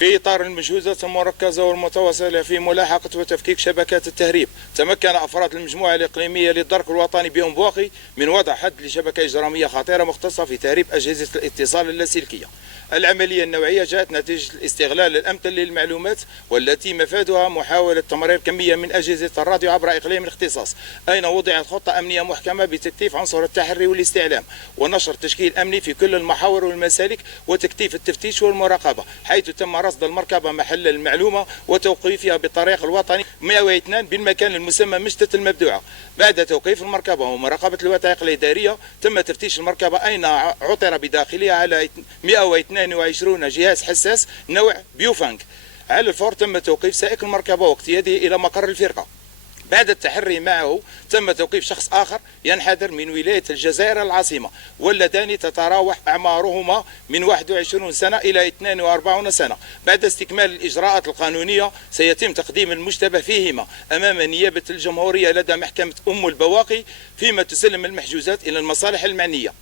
في إطار المجهودات المركزة والمتواصلة في ملاحقة وتفكيك شبكات التهريب، تمكن أفراد المجموعة الإقليمية للدرك الوطني بأم بواقي من وضع حد لشبكة إجرامية خطيرة مختصة في تهريب أجهزة الاتصال اللاسلكية. العملية النوعية جاءت نتيجة الاستغلال الأمثل للمعلومات، والتي مفادها محاولة تمرير كمية من أجهزة الراديو عبر إقليم الاختصاص، أين وضعت خطة أمنية محكمة بتكثيف عنصر التحري والاستعلام ونشر تشكيل أمني في كل المحاور والمسالك وتكثيف التفتيش والمراقبة، حيث تم رصد المركبة محل المعلومة وتوقيفها بالطريق الوطني 102 بالمكان المسمى مشتة المبدوعة. بعد توقيف المركبة ومراقبة الوثائق الإدارية تم تفتيش المركبة، أين عثر بداخلها على 122 جهاز حساس نوع بيوفانك. على الفور تم توقيف سائق المركبة واقتياده إلى مقر الفرقة. بعد التحري معه تم توقيف شخص آخر ينحدر من ولاية الجزائر العاصمة، واللذان تتراوح أعمارهما من 21 سنة إلى 42 سنة. بعد استكمال الإجراءات القانونية سيتم تقديم المشتبه فيهما أمام نيابة الجمهورية لدى محكمة أم البواقي، فيما تسلم المحجوزات إلى المصالح المعنية.